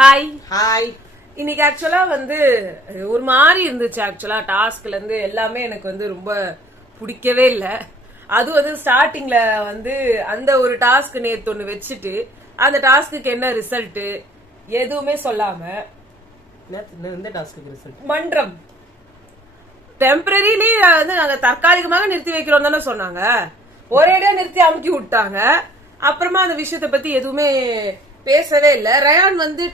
Hi hi. இன்னைக்கு ஆக்சுவலா வந்து ஒரு மாதிரி இருந்துச்சு. ஆக்சுவலா டாஸ்க்ல இருந்து எல்லாமே எனக்கு வந்து ரொம்ப பிடிக்கவே இல்லை. அது வந்து ஸ்டார்டிங்ல வந்து அந்த ஒரு டாஸ்க் நேத்து ஒண்ணு வச்சுட்டு அந்த டாஸ்க்கு என்ன ரிசல்ட் எதுவுமே சொல்லாம மன்றம் டெம்பரரிலி வந்து நாங்க தற்காலிகமாக நிறுத்தி வைக்கிறோம் தானே சொன்னாங்க. ஒரேடியா நிறுத்தி அமுக்கி விட்டாங்க. அப்புறமா அந்த விஷயத்த பத்தி எதுவுமே பேசவே இல்ல. ரயான் வந்து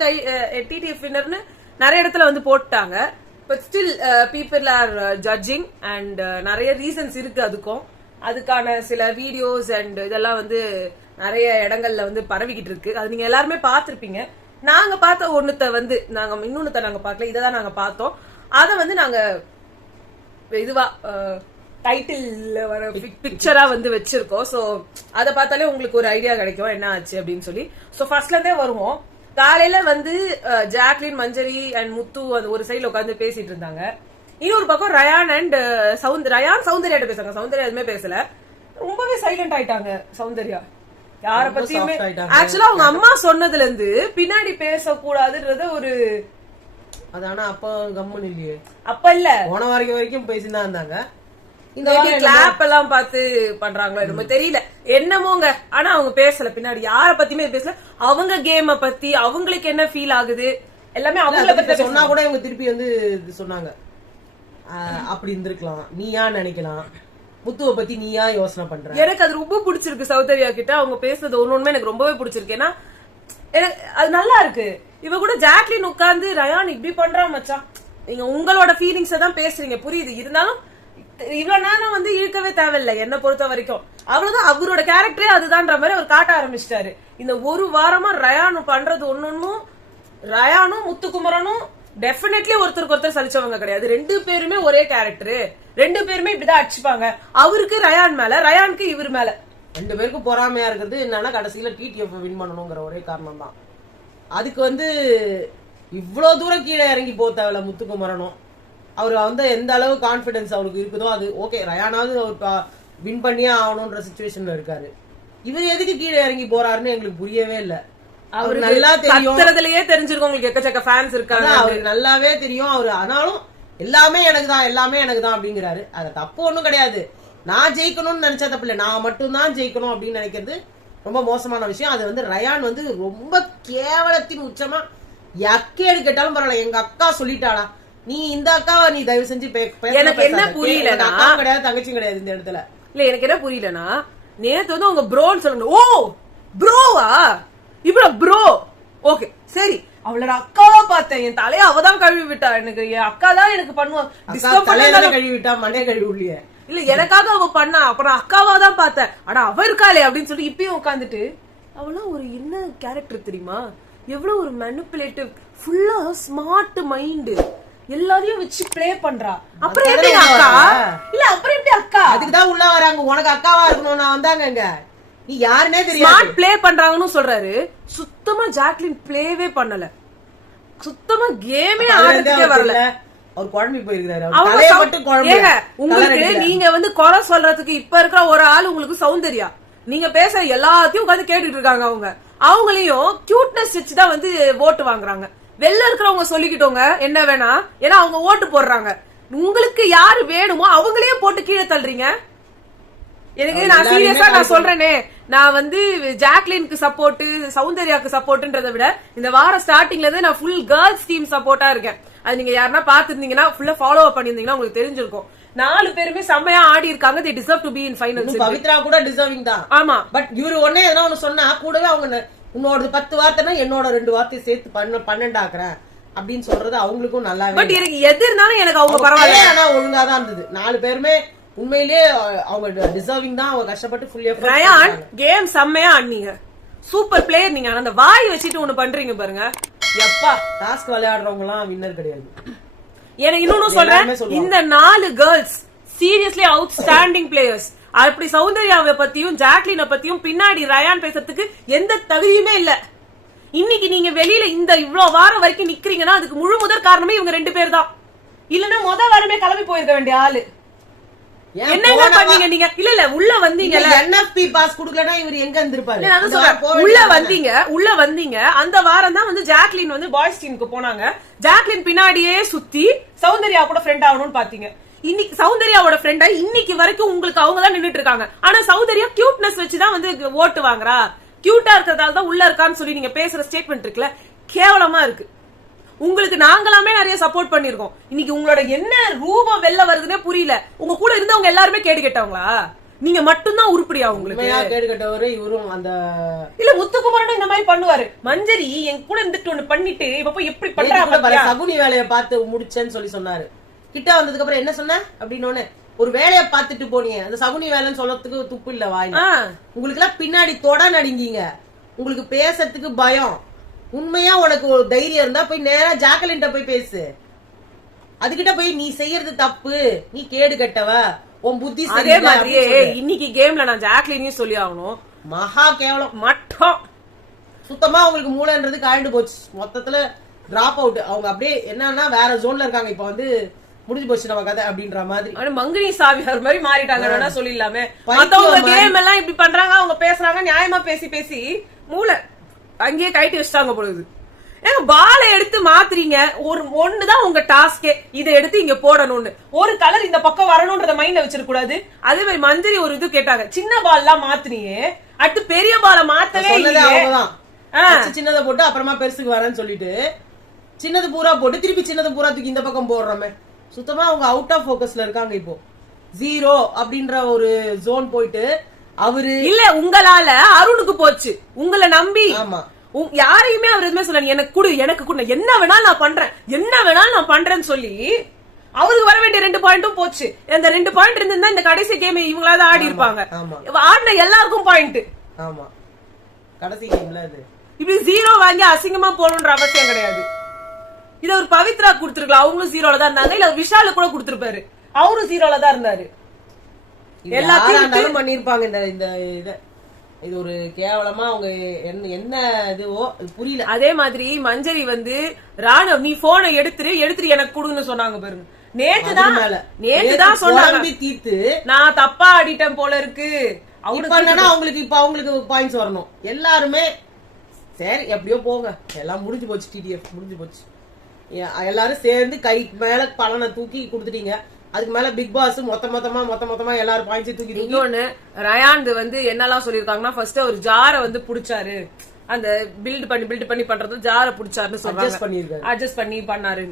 டிடிஎஃப் வின்னர்னு நிறைய இடத்துல வந்து போட்டாங்க. But still people are judging and நிறைய ரீசன்ஸ் இருக்கு. அதுக்கான சில வீடியோஸ் அண்ட் இதெல்லாம் வந்து நிறைய இடங்கள்ல வந்து பரவிக்கிட்டு இருக்கு. அது நீங்க எல்லாருமே பாத்திருப்பீங்க. நாங்க பார்த்த ஒண்ணுத்த வந்து நாங்க இன்னொன்னுத்த நாங்க பார்க்கல, இததான் நாங்க பார்த்தோம். அத வந்து நாங்க இதுவா டைட்டில் வர பிக்சரா வந்து வச்சிருக்கோம். சோ அத பார்த்தாலே உங்களுக்கு ஒரு ஐடியா கிடைக்கும் என்ன ஆச்சு அப்படின்னு சொல்லி. சோ ஃபர்ஸ்ட்ல இருந்தே வருவோம். காலையில வந்து ஜாக்லின், மஞ்சரி அண்ட் முத்து அந்த ஒரு சைட்ல உட்காந்து பேசிட்டு இருந்தாங்க. இன்னொரு பக்கம் ரயான் அண்ட் சௌந்தர்யாட்ட பேசுறாங்க. சௌந்தர்யா எதுவுமே பேசல, ரொம்பவே சைலண்ட் ஆயிட்டாங்க சௌந்தர்யா. யார பத்தியுமே ஆக்சுவலா அவங்க அம்மா சொன்னதுல இருந்து பின்னாடி பேசக்கூடாதுன்றது ஒரு அதான அப்ப கம்மன் இல்லையே. அப்ப இல்ல போன வரைக்கும் பேசிதான் இருந்தாங்க. இந்த கிளாப் எல்லாம் பார்த்து பண்றாங்களோ என்னமோ தெரியல, என்னமோங்க. ஆனா அவங்க பேசல, பின்னாடி யார பத்தியுமே பேசல. அவங்க கேம பத்தி அவங்களுக்கு என்ன ஃபீல் ஆகுது எல்லாமே அவங்கள பத்தி சொன்னா கூட இவங்க திருப்பி வந்து சொன்னாங்க. அப்படி இருந்திருக்கலாம், நீயா நினைக்கலாம், முத்துவ பத்தி நீயா யோசனை பண்ற. எனக்கு அது ரொம்ப பிடிச்சிருக்கு. சௌந்தர்யா கிட்ட அவங்க பேசுறது ஒன்னொன்னுமே எனக்கு ரொம்பவே பிடிச்சிருக்கு. ஏன்னா எனக்கு அது நல்லா இருக்கு. இவ கூட ஜாக்லின் உட்கார்ந்து ரயான் இப்படி பண்றான் மச்சான், நீங்க உங்களோட ஃபீலிங்ஸ் தான் பேசுறீங்க, புரியுது. இருந்தாலும் இவ்வளவு நேரம் வந்து இழுக்கவே தேவையில்லை என்ன பொறுத்த வரைக்கும். அவ்வளவுதான், அவரோட கேரக்டரே அதுதான்ற மாதிரி அவர் காட்ட ஆரம்பிச்சிட்டாரு. இந்த ஒரு வாரமா ரயான் பண்றது ஒன்னொன்னும், ரயானும் முத்துக்குமரனும் டெஃபினெட்லி ஒருத்தருக்கு ஒருத்தர் சலிச்சவங்க கிடையாது. ரெண்டு பேருமே ஒரே கேரக்டர், ரெண்டு பேருமே இப்படிதான் அடிச்சுப்பாங்க. அவருக்கு ரயான் மேல, ரயானுக்கு இவர் மேல. ரெண்டு பேருக்கும் பொறாமையா இருக்கிறது என்னன்னா கடைசியில டிடிஎஃப் வின் பண்ணணுங்கிற ஒரே காரணம் தான். அதுக்கு வந்து இவ்வளவு தூரம் கீழே இறங்கி போக தேவையில்ல. முத்துக்குமரனும் அவர் வந்து எந்த அளவு கான்பிடன்ஸ் அவருக்கு இருக்குதோ அது ஓகே. ரயானாவது அவர் வின் பண்ணியே ஆகணும்ன்ற சிச்சுவேஷன்ல இருக்காரு. இவர் எதுக்கு கீழே இறங்கி போறாருன்னு எங்களுக்கு புரியவே இல்லை. அவரு நல்லா தெரியும், தெரிஞ்சிருக்கும் உங்களுக்கு, எக்கச்சக்க ஃபேன்ஸ் இருக்காங்க, அவருக்கு நல்லாவே தெரியும். அவரு ஆனாலும் எல்லாமே எனக்கு தான் அப்படிங்கிறாரு. அது தப்பு ஒண்ணும் கிடையாது. நான் ஜெயிக்கணும்னு நினைச்சா தப்பு இல்லை, நான் மட்டும்தான் ஜெயிக்கணும் அப்படின்னு நினைக்கிறது ரொம்ப மோசமான விஷயம். அது வந்து ரயான் வந்து ரொம்ப கேவலத்தின் உச்சமா எக்கேடு கேட்டாலும் பரவாயில்ல, எங்க அக்கா சொல்லிட்டாளா, நீ இந்த அக்காவை நீ தயவு செஞ்சு எனக்கு என்ன புரியலன்னா, அக்கா கிடையாது தங்கச்சியும் கிடையாது இந்த இடத்துல. இல்ல எனக்கு என்ன புரியலன்னா, நேத்து வந்து உங்க ப்ரோன்னு சொல்லணும். ஓ ப்ரோவா, இவ்வளவு ப்ரோ ஓகே சரி. அவளோட அக்காவா பார்த்தேன், என் தலைய அவதான் கழுவி விட்டா. எனக்கு என் அக்கா தான் எனக்கு பண்ணுவா, கழுவி விட்டா, மண்டைய கழுவி உள்ளியே. இல்ல எனக்காக அவ பண்ணா, அப்புறம் அக்காவா தான் பார்த்தேன். ஆனா அவ இருக்காளே அப்படின்னு சொல்லி இப்பயும் உட்காந்துட்டு, அவளும் ஒரு என்ன கேரக்டர் தெரியுமா, எவ்வளவு ஒரு மேனிபுலேட்டிவ், ஃபுல்லா ஸ்மார்ட் மைண்ட், எல்லாரையும் வச்சு பிளே பண்றா. அப்புறம் எப்படி அக்கா? இல்ல அப்புறம் எப்படி அக்கா? அதுக்குதான் உள்ள வராங்க, உனக்கு அக்காவா இருக்கணும் நான் வந்தாங்க. நீ யாருனே தெரியாது. ஸ்மார்ட் பிளே பண்றாங்கன்னு சொல்றாரு. சுத்தமா ஜாக்லின் பிளேவே பண்ணல, சுத்தமா கேமே ஆடுறதுக்கே வரல. அவர் குழம்பி போயிருக்காரு. உங்களுக்கு நீங்க வந்து குறை சொல்றதுக்கு இப்ப இருக்கிற ஒரு ஆள் உங்களுக்கு சௌந்தர்யா, நீங்க பேசுற எல்லாத்தையும் உட்காந்து கேட்டுட்டு இருக்காங்க. அவங்களையும் கியூட்னஸ் வச்சுதான் வந்து ஓட்டு வாங்குறாங்க. வெளில இருக்கிறவங்க சொல்லிக்கிட்டோங்க என்ன வேணா, ஏன்னா அவங்க ஓட்டு போடுறாங்க. உங்களுக்கு யாரு வேணுமோ அவங்களையே போட்டு கீழே தள்ளுறீங்க. எனக்கு நான் சீரியஸா நான் சொல்றேனே, நான் வந்து ஜாக்லினுக்கு சப்போர்ட், சௌந்தர்யாக்கு சப்போர்ட்ன்றதை விட இந்த வார ஸ்டார்டிங்ல இருந்து நான் ஃபுல் கேர்ள்ஸ் டீம் சப்போர்ட்டா இருக்கேன். அது நீங்க யாருன்னா பாத்துருந்தீங்கன்னா ஃபுல்லா ஃபாலோ அப் பண்ணிருந்தீங்கன்னா உங்களுக்கு தெரிஞ்சிருக்கும். 4 பேருமே செம்மையா ஆடி இருக்காங்க. they deserve to be in finals. Pavithra கூட டிசர்விங் தான். ஆமா, பட் இவரு ஒண்ணே எதனா ஒண்ணு சொன்னா கூடவே அவங்க உன்னோட 10 வார்த்தைனா என்னோட 2 வார்த்தை சேர்த்து 12 ஆக்குறேன் அப்படின்னு சொல்றது அவங்களுக்கும் நல்லா. பட் எனக்கு எது இருந்தாலும் எனக்கு அவங்க பரவாயில்ல, ஆனா ஒழுங்கா தான் இருந்தது. 4 பேருமே உண்மையிலேயே அவங்க டிசர்விங் தான். அவங்க கஷ்டப்பட்டு ஃபுல் எஃபர்ட். ரயான் கேம் செம்மையா ஆடுனீங்க, சூப்பர் பிளேயர் நீங்க. அந்த வாய் வச்சுட்டு ஒண்ணு பண்றீங்க பாருங்க, எப்பா. டாஸ்க் விளையாடுறவங்க எல்லாம் வின்னர் கிடையாது. எனக்கு இன்னொன்னு சொல்றேன், இந்த 4 கேர்ள்ஸ் சீரியஸ்லி அவுட்ஸ்டாண்டிங் பிளேயர்ஸ். அப்படி சௌந்தர்யாவை பத்தியும் ஜாக்லினை பத்தியும் பின்னாடி ரயான் பேசுறதுக்கு எந்த தகுதியுமே இல்ல. இன்னைக்கு நீங்க வெளியில இந்த இவ்வளவு வாரம் வரைக்கும் நிக்கிறீங்கன்னா அதுக்கு முழு முதற் காரணமே இவங்க 2 பேர் தான். இல்லன்னா வாரமே கிளம்பி போயிருக்க வேண்டிய ஆளு. என்னங்க பண்ணீங்க நீங்க? இல்ல உள்ள வந்தீங்கல, NFP பாஸ் குடுக்கலனா இவர் எங்க இருந்திருப்பாரு? நான் சொல்றேன், உள்ள வந்தீங்க. அந்த வாரம் தான் வந்து ஜாக்லின் வந்து பாய்ஸ் டீமுக்கு போனாங்க. ஜாக்லின் பின்னாடியே சுத்தி சௌந்தர்யா கூட ஃப்ரெண்ட் ஆகணும்னு பாத்தீங்க. இன்னைக்கு சௌந்தர்யாவோட ஃப்ரெண்டா இன்னைக்கு வரைக்கும் உங்களுக்கு அவங்க தான் நின்னுட்டு இருக்காங்க. ஆனா சௌந்தர்யா கியூட்னஸ் வச்சுதான் வந்து ஓட்டு வாங்குறா, கியூட்டா இருக்கிறதால தான் உள்ள இருக்கான்னு சொல்லி நீங்க பேசுற ஸ்டேட்மெண்ட் இருக்குல்ல, கேவலமா இருக்கு. உங்களுக்கு நாங்களாமே நிறைய சப்போர்ட் பண்ணிருக்கோம். இன்னைக்கு உங்களோட என்ன ரூபம் வெளில வருதுன்னே புரியல. உங்க கூட இருந்தவங்க எல்லாருமே கேடு கேட்டவங்களா? நீங்க மட்டும்தான் உருப்படியா? உங்களுக்கு கேடு கேட்டவரு இவரும் அந்த இல்ல முத்துக்குமரனும் இந்த மாதிரி பண்ணுவாரு. மஞ்சரி என் கூட இருந்துட்டு ஒண்ணு பண்ணிட்டு இப்ப போய் எப்படி பண்றாங்க? சகுனி வேலையை பார்த்து முடிச்சேன்னு சொல்லி சொன்னாரு. கிட்ட வந்ததுக்கு அப்புறம் என்ன சொன்ன அப்படின்னு ஒரு வேலையை பார்த்துட்டு போனீங்க. அந்த சகுனி வேலைன்னு சொல்றதுக்கு துப்பு இல்ல வாயில. உங்களுக்கு எல்லாம் பின்னாடி தொட நடிங்கீங்க. உங்களுக்கு பேசறதுக்கு பயம். உண்மையா உனக்கு ஒரு தைரியம் இருந்தா போய் நேரா ஜாக்கலின் போய் பேசு. அதுகிட்ட போய் நீ செய்யறது தப்பு, நீ கேடு கட்டவ, உன் புத்தி. அதே மாதிரியே இன்னைக்கு கேம்ல நான் ஜாக்லினையும் சொல்லி ஆகணும். மகா கேவலம் மட்டும் சுத்தமா உங்களுக்கு மூளைன்றது காய்ந்து போச்சு. மொத்தத்துல டிராப் அவுட். அவங்க அப்படியே என்னன்னா வேற ஜோன்ல இருக்காங்க. இப்ப வந்து முடிஞ்சு போச்சு நம்ம கதை அப்படின்ற மாதிரி மங்கினி சாவியார் மாதிரி மாறிட்டாங்க சொல்லிடலாமே. மத்தவங்க கேம் எல்லாம் இப்படி பண்றாங்க, அவங்க பேசுறாங்க, நியாயமா பேசி பேசி மூளை அங்கேயே கைட்டி வச்சுட்டாங்க பொழுது. ஏங்க பாலை எடுத்து மாத்துறீங்க, ஒண்ணுதான் உங்க டாஸ்கே, இதை எடுத்து இங்க போடணும்னு. ஒரு கலர் இந்த பக்கம் வரணும்ன்றத மைண்ட்ல வச்சிருக்க கூடாது. அதே மாதிரி மஞ்சரி ஒரு இது கேட்டாங்க, சின்ன பால் எல்லாம் மாத்துனீங்க, அடுத்து பெரிய பாலை மாத்தவே சின்னதை போட்டு அப்புறமா பெருசுக்கு வரேன்னு சொல்லிட்டு சின்னது பூரா போட்டு திருப்பி சின்னது பூரா தூக்கி இந்த பக்கம் போடுறோமே. சுத்தமா அவங்க அவுட் ஆஃப் போக்கஸ்ல இருக்காங்க. இப்போ 0 அப்படின்ற ஒரு ஜோன் போயிட்டு அவரு இல்ல உங்களால அருணுக்கு போச்சு. உங்களை நம்பி ஆமா யாரையுமே அவர் எதுவுமே சொல்ல, எனக்கு குடு எனக்கு குடு, என்ன வேணாலும் நான் பண்றேன், என்ன வேணாலும் நான் பண்றேன்னு சொல்லி அவருக்கு வர வேண்டிய 2 பாயிண்டும் போச்சு. இந்த 2 பாயிண்ட் இருந்தா இந்த கடைசி கேம் இவங்களாவது ஆடி இருப்பாங்க. ஆடின எல்லாருக்கும் பாயிண்ட். ஆமா கடைசி கேம்ல அது இப்படி 0 வாங்கி அசிங்கமா போகணும்ன்ற அவசியம் கிடையாது. இத ஒரு பவித்ரா கொடுத்திருக்கலாம், அவங்களும் 0ல தான் இருந்தாங்க. இல்ல விஷால கூட கொடுத்திருப்பாரு, அவரும் 0ல தான் இருந்தாரு. எல்லாத்தையும் பண்ணிருப்பாங்க. இந்த இது ஒரு கேவலமா அவங்க என்ன இதுவோ புரியல. அதே மாதிரி மஞ்சரி வந்து ராணவ் நீ போனை எடுத்துரு எனக்கு கொடுன்னு சொன்னாங்க பாருங்க. நேத்துதான் சொன்னாங்க தீர்த்து நான் தப்பா ஆடிட்டேன் போல இருக்கு. அவங்களுக்கு இப்ப அவங்களுக்கு பாயிண்ட்ஸ் வரணும். எல்லாருமே சரி எப்படியோ போங்க, எல்லாம் முடிஞ்சு போச்சு. டிடிஎஃப் முடிஞ்சு போச்சு. எல்லாரும் சேர்ந்து கை மேல பலனை தூக்கி கொடுத்துட்டீங்க. அதுக்கு மேல பிக் பாஸ் மொத்தமா எல்லாரும் பாயிண்ட்ஸ் தூக்கி. இன்னொன்னு ரயான் வந்து என்னெல்லாம் சொல்லிருக்காங்கன்னா, ஃபர்ஸ்ட் அவர் ஜார வந்து புடிச்சாரு, அந்த பில்ட் பண்ணி பண்றது ஜார புடிச்சாருன்னு சொல்றாங்க. அட்ஜஸ்ட் பண்ணி பண்ணாரு.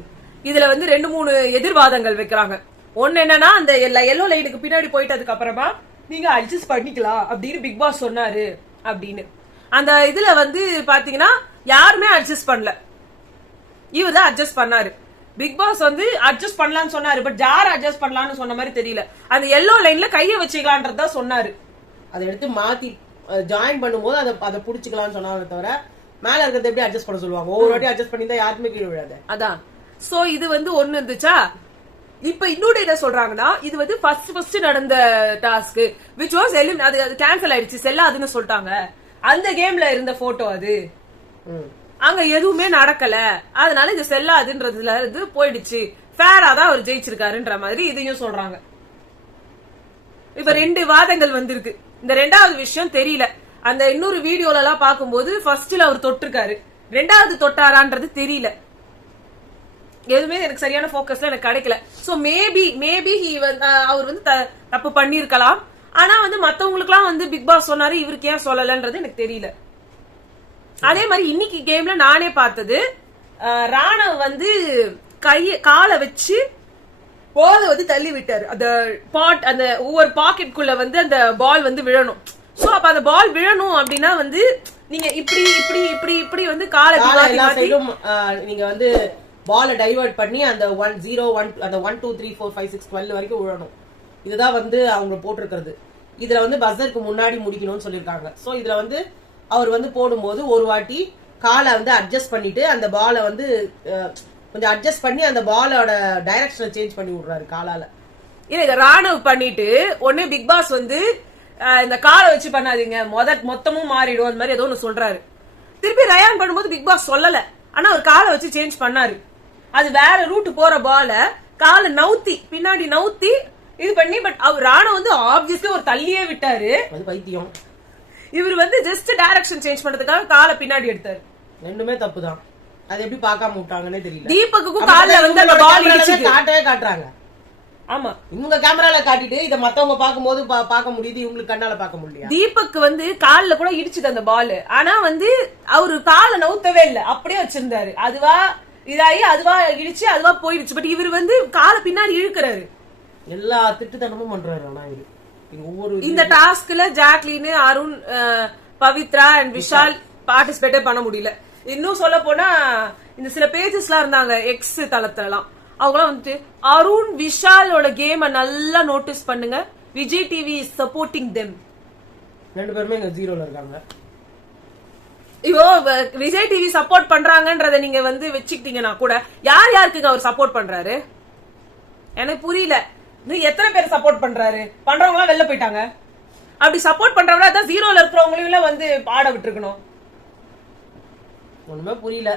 இதுல வந்து 2-3 எதிர்வாதங்கள் வைக்கிறாங்க. ஒன்னு என்னன்னா, அந்த எல்லோ லைனுக்கு பின்னாடி போயிட்டு அதுக்கு அப்புறமா நீங்க அட்ஜஸ்ட் பண்ணிக்கலாம் அப்படின்னு பிக் பாஸ் சொன்னாரு அப்படின்னு. அந்த இதுல வந்து பாத்தீங்கன்னா யாருமே அட்ஜஸ்ட் பண்ணல, இவர் தான் அட்ஜஸ்ட் பண்ணாரு. பிக் பாஸ் வந்து அட்ஜஸ்ட் பண்ணலாம்னு சொன்னாரு, பட் ஜார் அட்ஜஸ்ட் பண்ணலாம்னு சொன்ன மாதிரி தெரியல. அந்த எல்லோ லைன்ல கைய வச்சுக்கலான்றதா சொன்னாரு. அதை எடுத்து மாத்தி ஜாயின் பண்ணும்போது அதை புடிச்சுக்கலாம்னு சொன்னாங்க தவிர மேல இருக்கிறத எப்படி அட்ஜஸ்ட் பண்ண சொல்லுவாங்க? ஒவ்வொரு வாட்டி அட்ஜஸ்ட் பண்ணி தான் யாருமே கீழே விழாது. அதான் சோ இது வந்து ஒண்ணு இருந்துச்சா. இப்ப இன்னொரு என்ன சொல்றாங்கன்னா, இது வந்து ஃபர்ஸ்ட் நடந்த டாஸ்க் விச் வாஸ் அது கேன்சல் ஆயிடுச்சு, செல்லாதுன்னு சொல்லிட்டாங்க. அந்த கேம்ல இருந்த போட்டோ அது அங்க எதுவுமே நடக்கல, அதனால இது செல்லாதுன்றதுல இருந்து போயிடுச்சு, ஃபேரா தான் அவர் ஜெயிச்சிருக்காருன்ற மாதிரி இதையும் சொல்றாங்க. இப்ப 2 வாதங்கள் வந்திருக்கு. இந்த 2வது விஷயம் தெரியல. அந்த இன்னொரு வீடியோல எல்லாம் பாக்கும்போது ஃபர்ஸ்ட்ல அவர் தொட்டிருக்காரு, 2வது தொட்டாரான்றது தெரியல. எதுவுமே எனக்கு சரியான போக்கஸ்ல எனக்கு கிடைக்கல. சோ மேபி அவர் வந்து தப்பு பண்ணிருக்கலாம். ஆனா வந்து மத்தவங்களுக்கு எல்லாம் வந்து பிக் பாஸ் சொன்னாரு, இவருக்கு ஏன் சொல்லலன்றது எனக்கு தெரியல. அதே மாதிரி இன்னைக்கு கேம்ல நானே பார்த்தது, ராணவ் வந்து காலை வச்சு பால் வந்து தள்ளி விட்டாரு. அந்த ஒவ்வொரு பாக்கெட்டுக்குள்ள வந்து அந்த பால் வந்து விழணும். சோ அப்ப அந்த பால் விழணும் அப்படின்னா வந்து நீங்க இப்படி இப்படி இப்படி இப்படி வந்து காலை நீங்க வந்து பால டைவர்ட் பண்ணி அந்த 1-0 அந்த 1 2 3 4 5 6 12 வரைக்கும் விழணும். இதுதான் வந்து அவங்க போட்டிருக்கிறது. இதுல வந்து பஸ்ஸருக்கு முன்னாடி முடிக்கணும்னு சொல்லிருக்காங்க. சோ இதுல வந்து அவர் வந்து போடும்போது ஒரு வாட்டி காலை வந்து அட்ஜஸ்ட் பண்ணிட்டு அந்த பாலை வந்து கொஞ்சம் அட்ஜஸ்ட் பண்ணி அந்த பாலோட டைரக்ஷனை சேஞ்ச் பண்ணி விடுறாரு காலால. இல்ல ராணவ் பண்ணிட்டு உடனே பிக் பாஸ் வந்து இந்த காலை வச்சு பண்ணாதீங்க, மொத்தமும் மாறிடும் அந்த மாதிரி ஏதோ ஒண்ணு சொல்றாரு. திருப்பி ரயான் பண்ணும்போது பிக் பாஸ் சொல்லல, ஆனா அவர் காலை வச்சு சேஞ்ச் பண்ணாரு. அது வேற ரூட் போற பால காலை நவுத்தி பின்னாடி நவுத்தி இது பண்ணி பட் அவர் ராணா வந்து ஆப்வியஸ்லி ஒரு தள்ளியே விட்டாரு. அது பைத்தியம். இவர் வந்து ஜஸ்ட் டைரக்ஷன் சேஞ்ச் பண்றதுக்காக காலை பின்னாடி எடுத்தாரு. ரெண்டுமே தப்புதான். அது எப்படி பார்க்காம விட்டாங்கன்னே தெரியல. தீபக்குக்கும் கால்ல வந்து அந்த பால் காட்டவே காட்டுறாங்க. ஆமா, இவங்க கேமரால காட்டிட்டு இத மத்தவங்க பாக்கும்போது பார்க்க முடியுது, இவங்களுக்கு கண்ணால பார்க்க முடியல. தீபக் வந்து கால்ல கூட இடிச்சுது அந்த பால். ஆனா வந்து அவரு காலை நவுத்தவே இல்ல, அப்படியே வச்சிருந்தாரு. அதுவா இதாயி அதுவா இடிச்சு அதுவா போயிடுச்சு. பட் இவர் வந்து காலை பின்னாடி இழுக்கிறாரு. எல்லா திட்டுத்தனமும் பண்றாரு. ஆனா இவரு ஒவ்வொரு இந்த டாஸ்க்ல ஜாக்லின், அருண், பவித்ரா அண்ட் விஷால் பார்ட்டிசிபேட்டே பண்ண முடியல. இன்னும் சொல்ல போனா இந்த சில பேஜஸ் எல்லாம் இருந்தாங்க எக்ஸ் தளத்துல எல்லாம், அவங்களாம் வந்துட்டு அருண் விஷாலோட கேம நல்லா நோட்டீஸ் பண்ணுங்க, Vijay TV is supporting them. ரெண்டு பேருமே இங்க ஜீரோல இருக்காங்க. ஐயோ, விஜய் டிவி சப்போர்ட் பண்றாங்கன்றத நீங்க வந்து வச்சுக்கிட்டீங்கன்னா கூட யார் யாருக்கு அவர் சப்போர்ட் பண்றாரு எனக்கு புரியல. எத்தனை பேர் சப்போர்ட் பண்றாரு? பண்றவங்க எல்லாம் வெளில போயிட்டாங்க. அப்படி சப்போர்ட் பண்றவங்க அதான் ஜீரோல இருக்கிறவங்களையும் வந்து பாட விட்டுருக்கணும். ஒண்ணுமே புரியல.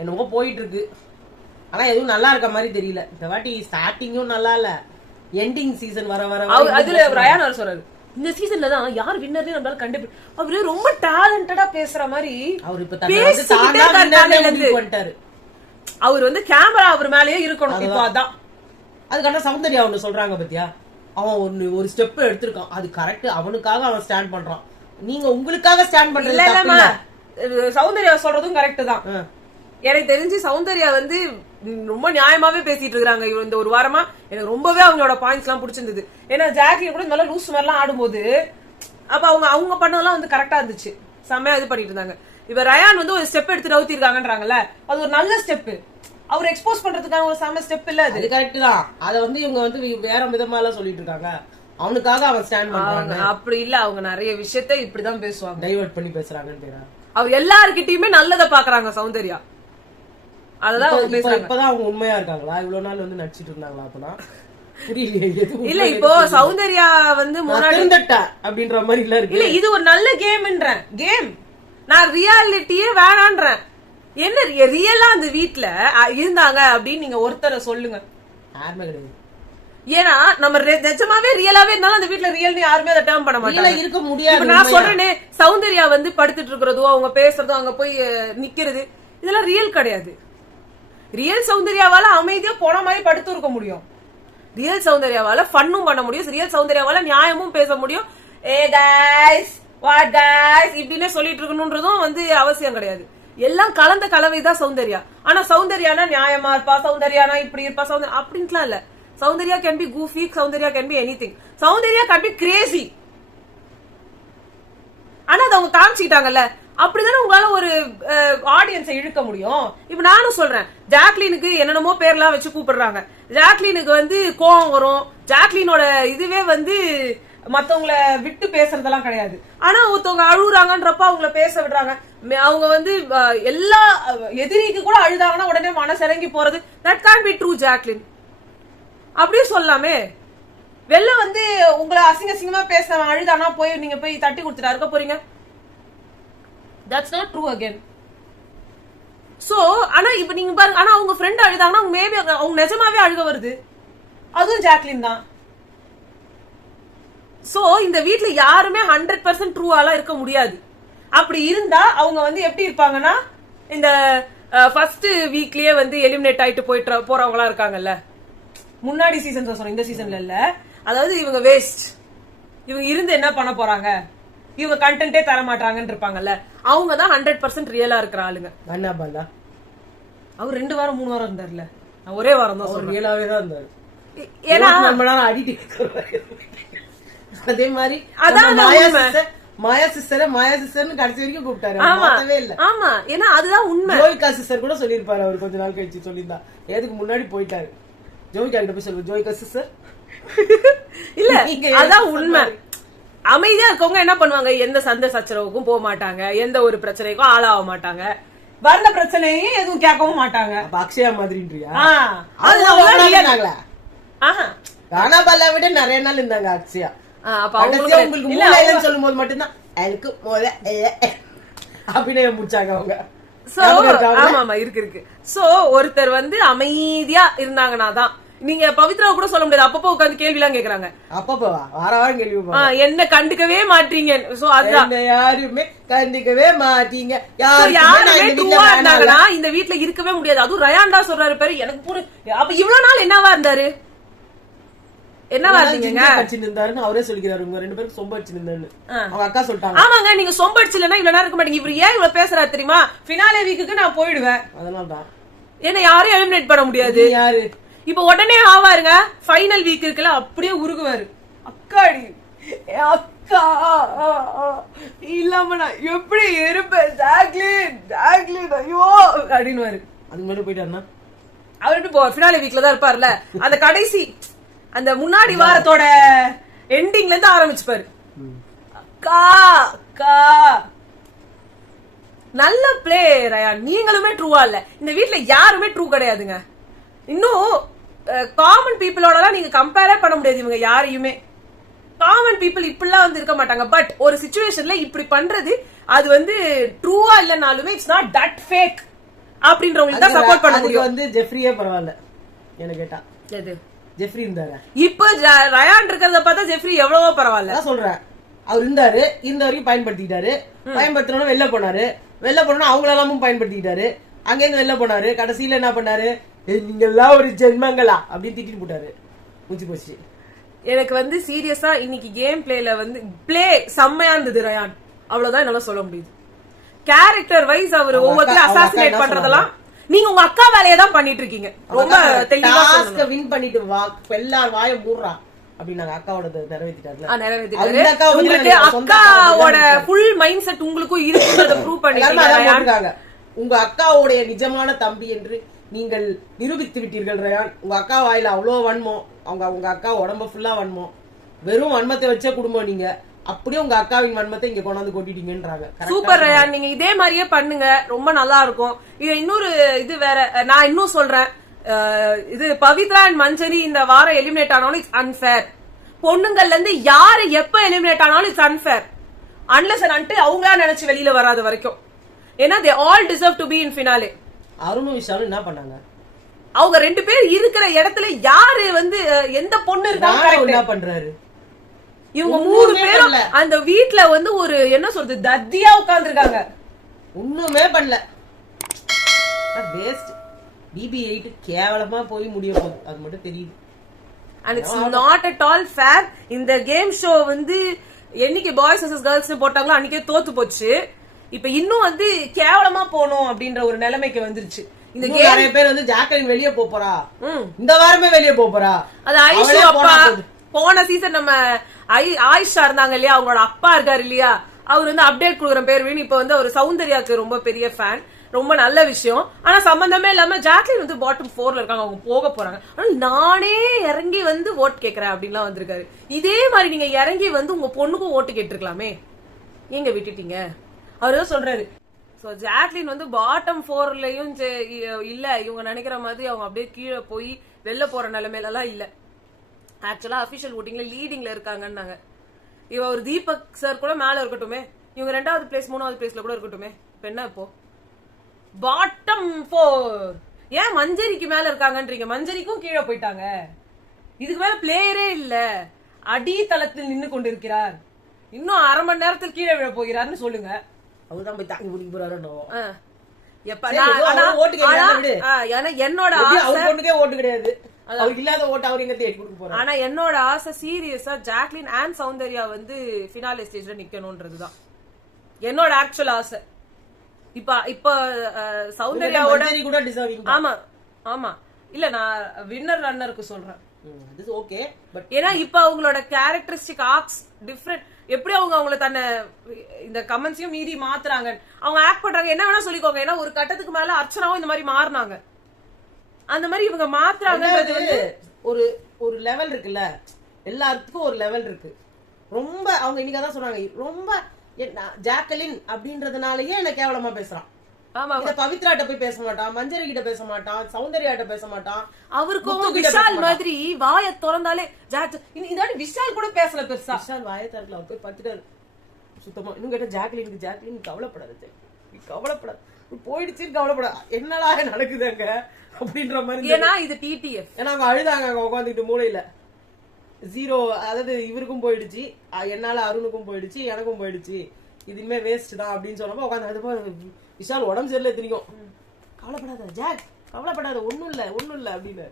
என்னவோ போயிட்டு இருக்கு. ஆனா எதுவும் நல்லா இருக்க மாதிரி தெரியல. இந்த வாட்டி ஸ்டார்டிங்கும் நல்லா இல்ல, எண்டிங் சீசன் வர வர அதுல ரயான் அவர் சொல்றாரு இந்த சீசன்ல தான் யார் வின்னர்னு நம்மளால கண்டுபிடி. அவரு ரொம்ப டேலண்டடா பேசுற மாதிரி அவர் இப்ப வந்துட்டாரு. அவர் வந்து கேமரா அவர் மேலயே இருக்கணும். இப்போ அதான் அதுக்கான சௌந்தர்யா ஒண்ணு சொல்றாங்க பத்தியா, அவன் ஒரு ஸ்டெப் எடுத்திருக்கான், அது கரெக்ட், அவனுக்காக அவன் ஸ்டாண்ட் பண்றான். நீங்க உங்களுக்காக ஸ்டாண்ட் பண்றீங்க. சௌந்தர்யா சொல்றதும் கரெக்ட் தான். எனக்கு தெரிஞ்சு சௌந்தர்யா வந்து ரொம்ப நியாயமாவே பேசிட்டு இருக்காங்க. இந்த ஒரு வாரமா எனக்கு ரொம்பவே அவங்களோட பாயிண்ட்ஸ் எல்லாம் பிடிச்சிருந்தது. ஏன்னா ஜாக்லின் கூட இந்த மாதிரி லூஸ் மாதிரி எல்லாம் ஆடும்போது அப்ப அவங்க பண்ணதெல்லாம் வந்து கரெக்டா இருந்துச்சு, செம்மையா இது பண்ணிட்டு இருந்தாங்க. இப்ப ரயான் வந்து ஒரு ஸ்டெப் எடுத்து நவுத்தி இருக்காங்கன்றாங்கல்ல, அது ஒரு நல்ல ஸ்டெப். அவர் எக்ஸ்போஸ் பண்றதுக்கான ஒரு செம்ம ஸ்டெப் இல்ல, அது கரெக்ட் தான். அத வந்து இவங்க வந்து வேற விதமா எல்லாம் சொல்லிட்டு இருக்காங்க. அவனுக்காக அவன் ஸ்டாண்ட் பண்றாங்க. அப்படி இல்ல, அவங்க நிறைய விஷயத்த இப்படிதான் பேசுவாங்க, டைவர்ட் பண்ணி பேசுறாங்கன்னு. அவர் எல்லார்கிட்டயுமே நல்லத பாக்குறாங்க சௌந்தர்யா. அதெல்லாம் இப்பதான் அவங்க உண்மையா இருக்காங்களா? இவ்வளவு நாள் வந்து நடிச்சிட்டு இருந்தாங்களா? அப்பனா புரியலையே. இல்ல இப்போ சௌந்தர்யா வந்து முன்னாடி அப்படின்ற மாதிரி இல்ல இருக்கு. இல்ல இது ஒரு நல்ல கேம். நான் ரியாலிட்டியே வேணான்றேன். என்ன ரியலா அந்த வீட்ல இருந்தாங்க அப்படின்னு நீங்க ஒருத்தரை சொல்லுங்க. யாருமே கிடையாது. ஏன்னா நம்ம நிஜமாவே ரியலாவே இருந்தாலும் அந்த வீட்ல ரியல் யாருமே அதை டேர்ம் பண்ண மாட்டாங்க. இருக்க முடியாது. நான் சொல்றேனே, சௌந்தர்யா வந்து படுத்துட்டு இருக்கிறதோ அவங்க பேசுறதோ அங்க போய் நிக்கிறது இதெல்லாம் ரியல் கிடையாது. ரியல் சௌந்தர்யாவால அமைதியா போன மாதிரி படுத்து இருக்க முடியும். ரியல் சௌந்தர்யாவால ஃபன்னும் பண்ண முடியும். ரியல் சௌந்தர்யாவால நியாயமும் பேச முடியும். ஏ கைஸ் வாட் கைஸ் இப்படின்னே சொல்லிட்டு இருக்கணும்ன்றதும் வந்து அவசியம் கிடையாது. எல்லாம் கலந்த கலவைதான் சௌந்தர்யா. ஆனா சௌந்தர்யானா நியாயமா இருப்பா, சௌந்தர்யானா இப்படி இருப்பா, சௌந்தர்யா அப்படின்ட்டுலாம் இல்ல. Soundarya can be goofy, Soundarya can be anything, Soundarya can be crazy. ஆனா அதை அவங்க காமிச்சுக்கிட்டாங்கல்ல, அப்படிதானே உங்களால ஒரு ஆடியன்ஸை இழுக்க முடியும். இப்ப நானும் சொல்றேன், ஜாக்லினுக்கு என்னென்னமோ பேர்லாம் வச்சு கூப்பிடுறாங்க. ஜாக்லினுக்கு வந்து கோவம் வரும். ஜாக்லினோட இதுவே வந்து மத்தவங்களை விட்டு பேசுறதெல்லாம் கிடையாது. ஆனா ஒருத்தவங்க அழுகுறாங்கன்றப்ப அவங்கள பேச விடுறாங்க. அவங்க வந்து எல்லா எதிரிக்கு கூட அழுதாங்கன்னா உடனே மனசிறங்கி போறது, that can be true Jacqueline. அப்படியே சொல்லலாமே. வெளில வந்து உங்களை அசிங்கமா பேச அழுதானா போய் நீங்க போய் தட்டி கொடுத்துட்டா இருக்க போறீங்க. That's not true again. So ஆனா இப்ப நீங்க பாருங்க, ஆனா அவங்க ஃப்ரெண்ட் அழுதாங்கன்னா அவங்க மேபி அவங்க நிஜமாவே அழுக வருது, அதுவும் ஜாக்லின் தான். சோ இந்த வீட்ல யாருமே 100% ட்ரூவாலாம் இருக்க முடியாது. அப்படி இருந்தா அவங்க வந்து எப்படி இருப்பாங்கன்னா, இந்த ஃபர்ஸ்ட் வீக்லயே வந்து எலிமினேட் ஆயிட்டு போறவங்களா இருக்காங்கல்ல, முன்னாடி சீசன் சொல்றேன், இந்த சீசன்ல இல்ல. அதாவது இவங்க வேஸ்ட், இவங்க இருந்து என்ன பண்ண போறாங்க, இவங்க கண்டென்ட்டே தர மாட்டாங்கன்னு இருப்பாங்கல்ல, அவங்க தான் 100% ரியலா இருக்கிற ஆளுங்க. அவர் 2 வாரம் 3 வாரம் இருந்தார்ல, நான் ஒரே வாரம் தான் சொல்றேன். ரியலாவே தான் இருந்தாரு. ஏன்னா அதே மாதிரி மாயா சிஸ்டர்னு கடைசி வரைக்கும் கூப்பிட்டாரு. ஆமா, ஏன்னா அதுதான் உண்மை. ஜோவிகா சிஸ்டர் கூட சொல்லிருப்பாரு. அவர் கொஞ்ச நாள் கழிச்சு சொல்லியிருந்தா, எதுக்கு முன்னாடி போயிட்டாரு. ஜோவிகா கிட்ட போய் சொல்லுங்க, ஜோவிகா சிஸ்டர் இல்ல, அதான் உண்மை. அமைதியா இருக்கவங்க என்ன பண்ணுவாங்க, எந்த சண்டை சச்சரவுக்கும் போக மாட்டாங்க, எந்த ஒரு பிரச்சனைக்கும் ஆளாக மாட்டாங்க, வர்ற பிரச்சனையும் எதுவும் கேட்கவும் மாட்டாங்க. அக்ஷயா மாதிரின்றியா? கானாபாலா விட நிறைய நாள் இருந்தாங்க அக்ஷயா. உங்களுக்கு சொல்லும் போது மட்டும்தான் எனக்கு அப்படின்னு முடிச்சாங்க அவங்க. ஆமா இருக்கு. சோ ஒருத்தர் வந்து அமைதியா இருந்தாங்கன்னா தான். நீங்க பவித்ராவை கூட சொல்ல முடியாது, அப்பப்போ உட்காந்து கேள்வி எல்லாம் கேக்குறாங்க. அப்பப்போ வார வாரம் கேள்வி என்ன கண்டுக்கவே மாட்டீங்க. சோ அதுதான் யாருமே கண்டுக்கவே மாட்டீங்க. யாருமே ட்ரூவா இருந்தாங்கன்னா இந்த வீட்டுல இருக்கவே முடியாது. அதுவும் ரயான் தான் சொல்றாரு பேரு எனக்கு புரி. அப்ப இவ்வளவு நாள் என்னவா இருந்தாரு, என்னவா இருந்தீங்க இருந்தாருன்னு அவரே சொல்லிக்கிறாரு. உங்க 2 பேரும் சொம்ப அடிச்சிருந்தாரு அவங்க அக்கா சொல்லிட்டாங்க. ஆமாங்க, நீங்க சொம்ப அடிச்சிலன்னா இவ்வளவு நேரம் இருக்க மாட்டீங்க. இவர் ஏன் இவ்வளவு பேசுறாரு தெரியுமா? ஃபினாலே வீக்குக்கு நான் போயிடுவேன், அதனாலதான் என்ன யாரையும் எலிமினேட் பண்ண முடியாது. யாரு இப்ப உடனே ஆவாருங்க, ஃபைனல் வீக் இருக்குல்ல அப்படியே உருகுவாரு. அக்காடி அக்கா இல்லாம நான் எப்படி இருப்பேன் ஜாக்லின் ஜாக்லின் ஐயோ அப்படின்னு அது மாதிரி போயிட்டாருன்னா அவர் எப்படி போவார்? ஃபினாலே வீக்ல தான் இருப்பார்ல, அந்த கடைசி அந்த முன்னாடி வாரத்தோட எண்டிங்ல இருந்து ஆரம்பிச்சுப்பாரு. அக்கா அக்கா நல்ல பிளே ரயான், நீங்களுமே ட்ரூவா இல்ல. இந்த வீட்ல யாருமே ட்ரூ கிடையாதுங்க. இன்னும் காமன் பீப்புளோட நீங்க கம்பேரே பண்ண முடியாது இவங்க யாரையுமே. காமன் பீப்புள் இப்படிலாம் வந்து இருக்க மாட்டாங்க. பட் ஒரு சிச்சுவேஷன்ல இப்படி பண்றது அது வந்து ட்ரூவா இல்லனாலுமே இட்ஸ் நாட் தட் ஃபேக் அப்படின்றவங்களுக்கு தான் சப்போர்ட் பண்ண முடியும். வந்து ஜெஃப்ரியே பரவாயில்ல என்ன கேட்டா. எது ஜெஃப்ரி இருந்தாரு. இப்ப ரயான் இருக்கிறத பார்த்தா ஜெஃப்ரி எவ்வளவோ பரவாயில்ல சொல்றேன். அவர் இருந்தாரு, இருந்த வரைக்கும் பயன்படுத்திக்கிட்டாரு. பயன்படுத்தினோட வெளில போனாரு. வெளில போனா அவங்களெல்லாமும் பயன்படுத்திக்கிட்டாரு. அங்கேருந்து வெளில போனாரு. கடைசியில என்ன பண்ணாரு, நீங்க எல்லாம் ஒரு ஜென்மங்களா அப்படின்னு திட்டிட்டு போட்டாரு. முடிச்சு போச்சு. எனக்கு வந்து சீரியஸா இன்னைக்கு கேம் பிளேல வந்து பிளே செம்மையா இருந்தது ரயான், அவ்வளவுதான் என்னால சொல்ல முடியுது. கேரக்டர் வைஸ் அவர் ஒவ்வொருத்தரும் அசாசினேட் பண்றதெல்லாம் நீங்க உங்க அக்கா வேலையை தான் பண்ணிட்டு இருக்கீங்க. ரொம்ப தெளிவா வின் பண்ணிட்டு எல்லாரும் வாயை மூடுறா அப்படின்னு அக்காவோட நிறைவேற்றிட்டாரு. உங்களுக்கு அக்காவோட ஃபுல் மைண்ட் செட் உங்களுக்கும் இருக்குன்றத ப்ரூவ் பண்ணிருக்காங்க. உங்க அக்காவுடைய நிஜமான தம்பி என்று நீங்கள் நிரூபித்து விட்டீர்கள் ரயான். உங்க அக்கா வாயில அவ்வளவு வன்மம், உங்க அக்கா உடம்ப ஃபுல்லா வன்மம், வெறும் வன்மத்தை வச்ச குடும்பம் நீங்க. அப்படியே உங்க அக்காவின் வன்மத்தை இங்க கொண்டாந்து கொட்டிட்டீங்கன்றாங்க. சூப்பர் ரயான், நீங்க இதே மாதிரியே பண்ணுங்க, ரொம்ப நல்லா இருக்கும். இது இன்னொரு இது வேற நான் இன்னும் சொல்றேன், இது பவித்ரா அண்ட் மஞ்சரி இந்த வாரம் எலிமினேட் ஆனாலும் இட்ஸ் அன்ஃபேர். பொண்ணுங்கள்ல இருந்து யாரு எப்ப எலிமினேட் ஆனாலும் இட்ஸ் அன்ஃபேர் அன்லெஸ் அண்ட் அவங்களா நினைச்சு வெளியில வராத வரைக்கும். ஏன்னா they all deserve to be in finale. அருணும் விஷாலும் என்ன பண்ணாங்க? அவங்க 2 பேர் இருக்கிற இடத்துல யாரு வந்து எந்த பொண்ணு இருக்காங்க என்ன பண்றாரு? இவங்க 3 பேரும் அந்த வீட்ல வந்து ஒரு என்ன சொல்றது தத்தியா உட்கார்ந்து இருக்காங்க. ஒண்ணுமே பண்ணல. வேஸ்ட். BB8 கேவலமா போய் முடிய போகுது, அது மட்டும் தெரியுது. And it's not at all fair. இந்த கேம் ஷோ வந்து என்னைக்கு பாய்ஸ் vs கேர்ள்ஸ் போட்டாங்களோ அன்னைக்கே தோத்து போச்சு. இப்ப இன்னும் வந்து கேவலமா போனோம் அப்படின்ற ஒரு நிலைமைக்கு வந்துருச்சு. இந்த கேம் நிறைய பேர் வந்து ஜாக்கலின் வெளியே போறா, இந்த வாரமே வெளியே போறா. அது ஐஷு அப்பா போன சீசன் நம்ம ஆயிஷா இருந்தாங்க இல்லையா, அவங்களோட அப்பா இருக்காரு இல்லையா, அவர் வந்து அப்டேட் கொடுக்குற பேர் வேணும். இப்ப வந்து அவர் சௌந்தர்யாக்கு ரொம்ப பெரிய ஃபேன், ரொம்ப நல்ல விஷயம். ஆனா சம்பந்தமே இல்லாம ஜாக்லின் வந்து பாட்டம் 4ல இருக்காங்க, அவங்க போக போறாங்க. ஆனா நானே இறங்கி வந்து ஓட்டு கேட்கறேன் அப்படின்லாம் வந்திருக்காரு. இதே மாதிரி நீங்க இறங்கி வந்து உங்க பொண்ணுக்கும் ஓட்டு கேட்டிருக்கலாமே, எங்க விட்டுட்டீங்க? அவர்தான் சொல்றாரு. சோ ஜாக்லின் வந்து பாட்டம் 4லயும் இல்ல, இவங்க நினைக்கிற மாதிரி அவங்க அப்படியே கீழே போய் வெளில போற நிலைமையில எல்லாம் இல்ல. ஆக்சுவலா அபிஷியல் ஓட்டிங்ல லீடிங்ல இருக்காங்கன்னாங்க. இவ ஒரு தீபக் சார் கூட மேல இருக்கட்டுமே, இவங்க 2வது பிளேஸ் 3வது பிளேஸ்ல கூட இருக்கட்டுமே. இப்ப என்ன இப்போ பாட்டம் 4 ஏன் மஞ்சரிக்கு மேல இருக்காங்கன்றீங்க? மஞ்சரிக்கும் கீழே போயிட்டாங்க. இதுக்கு மேல பிளேயரே இல்ல, அடி தளத்தில் நின்று கொண்டிருக்கிறார். இன்னும் அரை மணி நேரத்தில் கீழே விழ போகிறார்னு சொல்லுங்க. அவர்தான் போய் தாங்கி பிடிக்க போறாரு. என்னோட ஓட்டு கிடையாது, அவருக்கு இல்லாத ஓட்டு அவர் எங்க தேடி கொடுக்க போறாரு. ஆனா என்னோட ஆசை சீரியஸா ஜாக்லின் அண்ட் சௌந்தர்யா வந்து ஃபினாலே ஸ்டேஜ்ல நிக்கணும்ன்றதுதான் என்னோட ஆக்சுவல் ஆசை. இப்ப சௌந்தர்யாவோட கூட டிசர்விங். ஆமா ஆமா, இல்ல நான் வின்னர் ரன்னருக்கு சொல்றேன். ஓகே, பட் ஏன்னா இப்ப அவங்களோட கேரக்டரிஸ்டிக் ஆர்க்ஸ் டிஃபரெண்ட். எப்படி அவங்க அவங்கள தன்னை இந்த கமெண்ட்ஸையும் மீறி மாத்துறாங்க, அவங்க ஆக்ட் பண்றாங்க, என்ன வேணா சொல்லிக்கோங்க. ஏன்னா ஒரு கட்டத்துக்கு மேல அர்ச்சனாவும் இந்த மாதிரி மாறினாங்க, அந்த மாதிரி இவங்க மாத்துறாங்கன்றது வந்து ஒரு ஒரு லெவல் இருக்குல்ல, எல்லாத்துக்கும் ஒரு லெவல் இருக்கு. ரொம்ப அவங்க இன்னைக்கு அதான் சொன்னாங்க, ரொம்ப ஜாக்கலின் அப்படின்றதுனாலயே என்ன கேவலமா பேசுறான். பவித்ராட்ட போய் பேச மாட்டான், மஞ்சரி கிட்ட பேச மாட்டான், சௌந்தர்யாட்ட பேச மாட்டான். அவருக்கும் விஷால் மாதிரி வாயை திறந்தாலே இந்த விஷால் கூட பேசல பெருசா. விஷால் வாயை திறக்கல, அவர் போய் பத்துட்டாரு சுத்தமா. இன்னும் கேட்ட ஜாக்லின் கவலைப்படாது, கவலைப்படாது. போயிடுச்சுன்னு கவலைப்பட என்னடா நடக்குதுங்க அப்படின்ற மாதிரி. ஏன்னா இது டிடிஎஃப். ஏன்னா அவங்க அழுதாங்க அங்க உட்காந்துக்கிட்டு மூளையில. 0 அதாவது இவருக்கும் போயிடுச்சு, என்னால அருணுக்கும் போயிடுச்சு, எனக்கும் போயிடுச்சு, இதுமே வேஸ்ட் தான் அப்படின்னு சொன்னப்போ உட்காந்து விஷால் உடம்பு சரியில்லை தெரியும். கவலைப்படாத ஜாக், கவலைப்படாத, ஒண்ணும் இல்ல அப்படின்னு.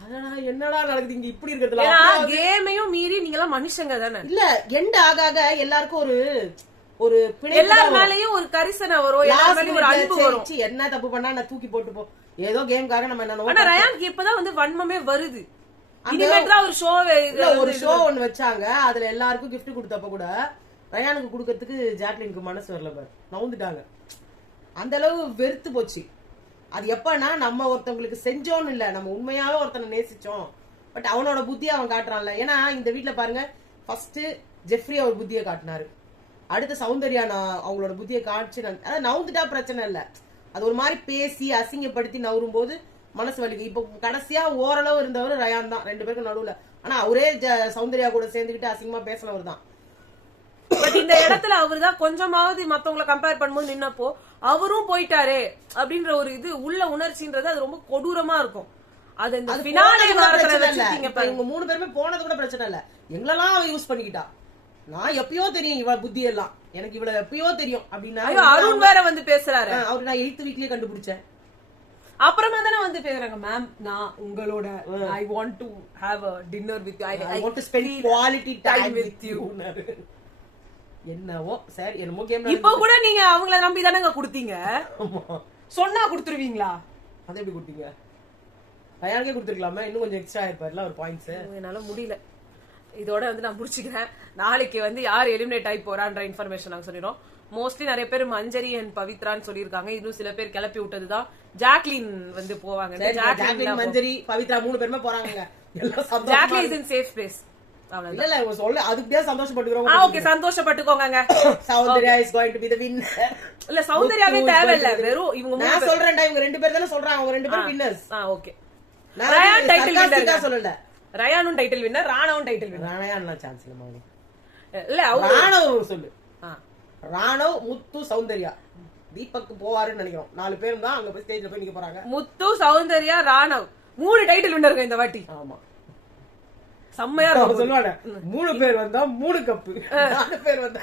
அதனா என்னடா நடக்குது இங்க இப்படி இருக்கிறதுல. கேமையும் மீறி நீங்க எல்லாம் மனுஷங்க தானே. இல்ல எண்ட் ஆக எல்லாருக்கும் ஒரு எல்லார் மேலயும் ஒரு கரிசனை வரும், எல்லார் மேலயும் ஒரு அன்பு வரும். என்ன தப்பு பண்ணா நான் தூக்கி போட்டு போ, ஏதோ கேம்காக நம்ம என்ன. ஆனா ரயானுக்கு இப்பதான் வந்து வன்மமே வருது. இனிமேல் ஒரு ஷோ ஒண்ணு வச்சாங்க, அதுல எல்லாருக்கும் கிஃப்ட் கொடுத்தப்ப கூட ரயானுக்கு கொடுக்கறதுக்கு ஜாக்லினுக்கு மனசு வரல பாரு, நவுந்துட்டாங்க. அந்த அளவு வெறுத்து போச்சு. அது எப்பன்னா நம்ம ஒருத்தவங்களுக்கு செஞ்சோன்னு இல்ல, நம்ம உண்மையாவே ஒருத்தனை நேசிச்சோம். பட் அவனோட புத்தியை அவன் காட்டுறான்ல. ஏன்னா இந்த வீட்டுல பாருங்க, ஃபர்ஸ்ட் ஜெஃப்ரி அவர் புத்தியை காட்டினாரு, அடுத்த சௌந்தர்யா அவங்களோட புத்தியை காட்சி. அதாவது நவுந்துட்டா பிரச்சனை இல்ல, அது ஒரு மாதிரி பேசி அசிங்கப்படுத்தி நவரும் போது மனசு வலிக்கு. இப்ப கடைசியா ஓரளவு இருந்தவர் ரயான் தான், 2 பேருக்கும் நடுவுல. ஆனா அவரே சௌந்தர்யா கூட சேர்ந்துக்கிட்டு அசிங்கமா பேசினவர் தான். பட் இந்த இடத்துல அவருதான் கொஞ்சமாவது மத்தவங்களை கம்பேர் பண்ணும்போது நின்னப்போ அவரும் போயிட்டாரே அப்படின்ற ஒரு இது உள்ள உணர்ச்சின்றது அது ரொம்ப கொடூரமா இருக்கும். அது இந்த பினாலே வாரத்துல வச்சிருக்கீங்க பாருங்க. இவங்க 3 பேருமே போனது கூட பிரச்சனை இல்ல, எங்களெல்லாம் அவ யூஸ் பண்ணிக்கிட்டா. நான் எப்பயோ தெரியும் இவ புத்தி எல்லாம், எனக்கு இவ்வளவு எப்பயோ தெரியும் அப்படின்னா. அருண் வேற வந்து பேசுறாரு, அவரு நான் 8th வீக்லயே கண்டுபிடிச்சேன். அப்புறமா தானே வந்து பேசுறாங்க, மேம் நான் உங்களோட I want to have a dinner with you, I want to spend quality time with you. என்னவோ சரி, என்னமோ கேம். இப்போ கூட நீங்க அவங்கள நம்பி தானங்க கொடுத்தீங்க, சொன்னா கொடுத்துருவீங்களா? அது எப்படி கொடுத்தீங்க? ரயானுக்கே கொடுத்துருக்கலாமா, இன்னும் கொஞ்சம் எக்ஸ்ட்ரா ஆயிருப்பாருல ஒரு பாயிண்ட்ஸ். என்னால முடியல. இதோட வந்து நான் முடிச்சுக்கிறேன். நாளைக்கு வந்து யார் எலிமினேட் ஆகி போறான்ற இன்ஃபர்மேஷன் நாங்க சொல்லிடுறோம். மோஸ்ட்லி நிறைய பேர் மஞ்சரி அண்ட் பவித்ரான்னு சொல்லியிருக்காங்க. இன்னும் சில பேர் கிளப்பி விட்டதுதான் ஜாக்லின் வந்து போவாங்க. ஜாக்லின் மஞ்சரி பவித்ரா 3 பேருமே போறாங்க. Jacqueline is in safe space. இல்ல இவங்க சொல்ல அதுக்கு சந்தோஷப்பட்டுக்கிறோம். ஓகே சந்தோஷப்பட்டுக்கோங்க. Soundarya is going to be the winner. இல்ல சௌந்தர்யாவே தேவையில்ல, வெறும் இவங்க நான் சொல்றேன்டா, இவங்க 2 பேர் தான சொல்றாங்க, அவங்க 2 பேரும் winners. Okay. Rayan title winner சொல்லல, ரயானும் டைட்டில் வின்னர், ராணவும் டைட்டில் வின்னர். ரயான்லாம் சான்ஸ் இல்ல மாமி. இல்ல ராணவ் சொல்லு. ராணவ், முத்து, சௌந்தர்யா, தீபக் போவாருன்னு நினைக்கிறோம். 4 பேரும் தான் அங்க போய் ஸ்டேஜ்ல போய் நிக்க போறாங்க. முத்து, சௌந்தர்யா, ராணவ் 3 டைட்டில் வின்னருங்க இந்த வாட்டி. ஆமா செம்மையா சொல்லுவாங்க. 3 பேர் வந்தா 3 கப்பு, 4 பேர் வந்தா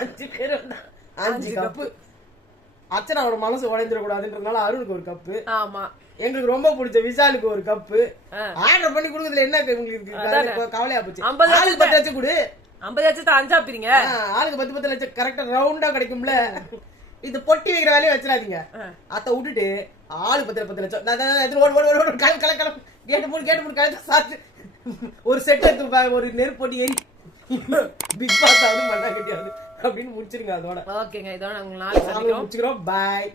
5 பேர் வந்தா 5 கப்பு. அச்சனாவோட மனசு உடைஞ்சிடக்கூடாதுன்றதுனால அருணுக்கு ஒரு கப்பு. ஆமா, எங்களுக்கு ரொம்ப பிடிச்ச விஷாலுக்கு ஒரு கப்பு. ஆர்டர் பண்ணி கொடுக்கறதுல என்ன உங்களுக்கு கவலையா போச்சு? 50 10 லட்சம் கொடு, 50 லட்சத்தை 5 பிரிங்க, ஆளுக்கு 10 லட்சம் கரெக்டா ரவுண்டா கிடைக்கும்ல. இது பொட்டி வைக்கிற வேலையை வச்சிடாதீங்க. அத விட்டுட்டு ஆளுக்கு 10 லட்சம் கேட்டு மூணு கழுத்த சாத்து ஒரு செட் எடுத்து ஒரு நெருப்பொட்டி ஏறி பிக் பாஸ் ஆகுது மண்ணா கட்டியாவது அப்படின்னு முடிச்சிருங்க. அதோட ஓகேங்க, இதோட நாங்க நாளைக்கு முடிச்சுக்கிறோம். பாய்.